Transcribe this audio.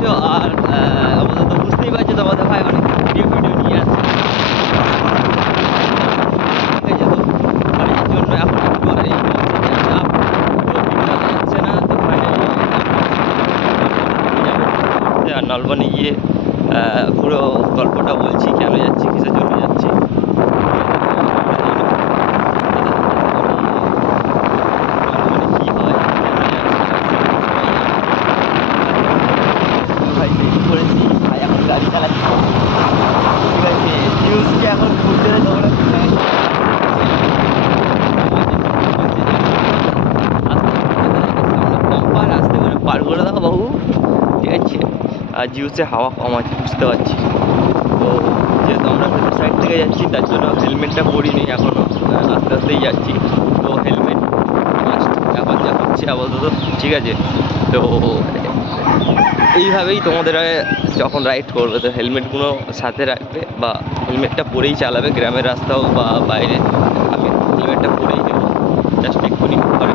পাচ্ছ। আর আপাতত বুঝতেই পারছো তোমাদের ভাই অনেক ভিডিও নিয়ে আসছে, ঠিক আছে? তো কাজের জন্য এখন একটু আর এই পৌঁছাতে চাপ, তো ভিডিও যাচ্ছে না। তো ফাইনালি আর নলবনে গিয়ে পুরো গল্পটা বলছি, কেন যাচ্ছি, কিসের জন্য যাচ্ছি। নলবনে কি হয়, ভাই বেরিয়ে পড়েছি ভাই, এখন গাড়ি চালাচ্ছি, ঠিক আছে? নিউজকে এখন ঘুরতে দৌড়াচ্ছে, পাম্পার আস্তে করে পার করে দাও বাবু, ঠিক আছে? আর জিউসে হাওয়া কম আছে বুঝতে পারছি। তো যেহেতু আমরা ভেতর সাইড থেকে যাচ্ছি তার জন্য হেলমেটটা পরিনি এখনও, আস্তে আস্তেই যাচ্ছি। তো হেলমেট মাস্ট এখন যা হচ্ছে আপাতত, ঠিক আছে? তো এইভাবেই তোমাদের যখন রাইড করবে তো হেলমেটগুলো সাথে রাখবে, বা হেলমেটটা পরেই চালাবে, গ্রামের রাস্তা হোক বা বাইরে। আমি হেলমেটটা পরেই দেবো, জাস্ট এক্ষুনি ঘরে